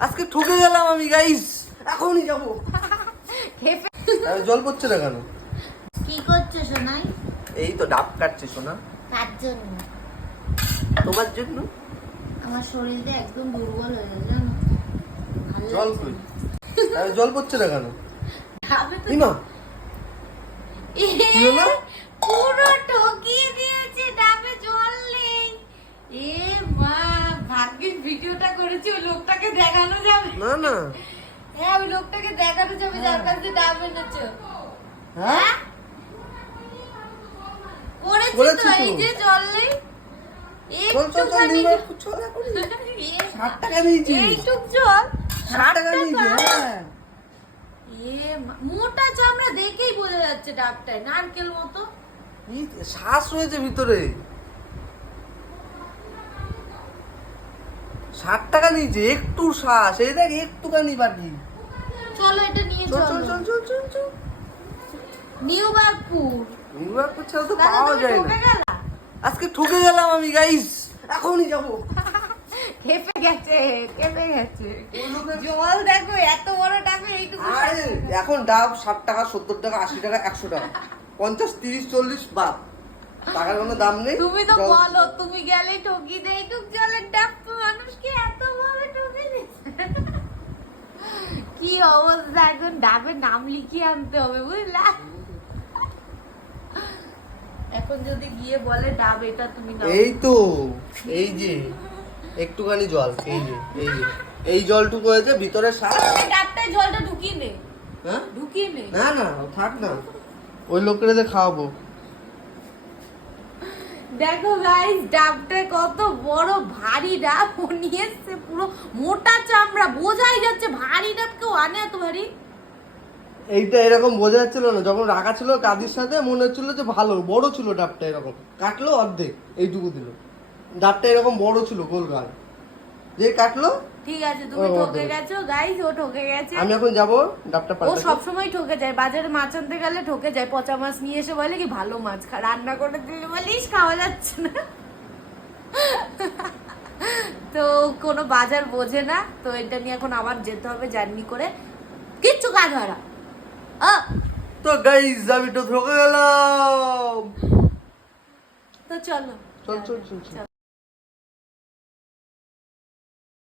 আজকে ঠকে গেলাম আমি গাইস এখনই যাব। জল পড়ছে না কেন? কি করছ সোনাই? এই তো ডাব কাটছে সোনা। কার জন্য? তোমার জন্য? আমার শরীরটা একদম দুর্বল হয়ে জানো? জল কই। জল পড়ছে না কেন? খাবে তো- কি হলো? পুরো করেছি ওই লোকটাকে দেখানো যাবে। না না। হ্যাঁ ওই লোকটাকে দেখানো যাবে যার কাছে ডাব এনেছো। হ্যাঁ? করেছি করেছি তো। এই যে জল নেই চল চল চল একটুখানি নিমা চল এখনই ষাট টাকা নিয়েছি এইটুক জল ষাট টাকা নিয়েছি হ্যাঁ। মোটা চামড়া দেখেই বোঝা যাচ্ছে ডাবটায় নারকেল মতো। শ্বাস রয়েছে ভিতরে। ষাট টাকা নিয়েছে একটু শ্বাস এই দেখ একটুখানি বাকি। চলো এটা নিয়ে চল চল চল চল চল চল। নিউ বাগপুর নিউইয়র্ক ছাড়া তো পাওয়া যায় না। আজকে ঠকে গেলাম আমি গাইস এখনই যাব। খেপে গেছে খেপে গেছে। জল দেখো এত বড় ডাবে এইটুকু এখন ডাব ষাট টাকা সত্তর টাকা আশি টাকা একশো টাকা। পঞ্চাশ তিরিশ চল্লিশ বাদ। টাকার কোনো দাম নেই। তুমি তো জল- বলো তুমি গেলে ঠকি দেয় এইটুক জলের ডাব মানুষকে এত ভাবে ঠকে দিচ্ছে কি অবস্থা? এখন ডাবের নাম লিখিয়ে আনতে হবে বুঝলা? এখন যদি গিয়ে বলে ডাব এটা তুমি এই তো এই যে একটুখানি জল এই যে এই যে এই জলটুকু হয়েছে ভিতরে ডাবটায় জলটা ঢুকিয়ে নে। হ্যাঁ? ঢুকিয়ে নে। না না থাক না ওই লোকের খাওয়াবো। দেখো গাইস ডাবটা কত বড় ভারী ডাব। ও নিয়ে এসছে পুরো মোটা চামড়া। বোঝাই যাচ্ছে ভারী ডাব কেউ আনে এত ভারী? এইটা এরকম বোঝা যাচ্ছিল না। যখন রাখা ছিল কাদির সাথে, মনে হচ্ছিল যে ভালো, বড় ছিল ডাবটা এরকম। কাটলো অর্ধেক, এইটুকু দিল। ডাবটা এরকম বড় ছিল গোল গোলগাল যে কাটলো ঠিক আছে তুমি ঠকে গেছো গাইস ও ঠকে গেছে। আমি এখন যাব ডাবটা ও পাল্টাতে। সবসময় ঠকে যায় বাজারে মাছ আনতে গেলে ঠকে যায় পচা মাছ নিয়ে এসে বলে কি ভালো মাছ খা রান্না করে দিলে বলিস খাওয়া যাচ্ছে না। তো কোনো বাজার বোঝে না তো এটা নিয়ে এখন আবার যেতে হবে জার্নি করে। কিচ্ছু কাজ হয় না। তো গাইস আমি তো ঠকে গেলাম। তো চল চল চল। চল।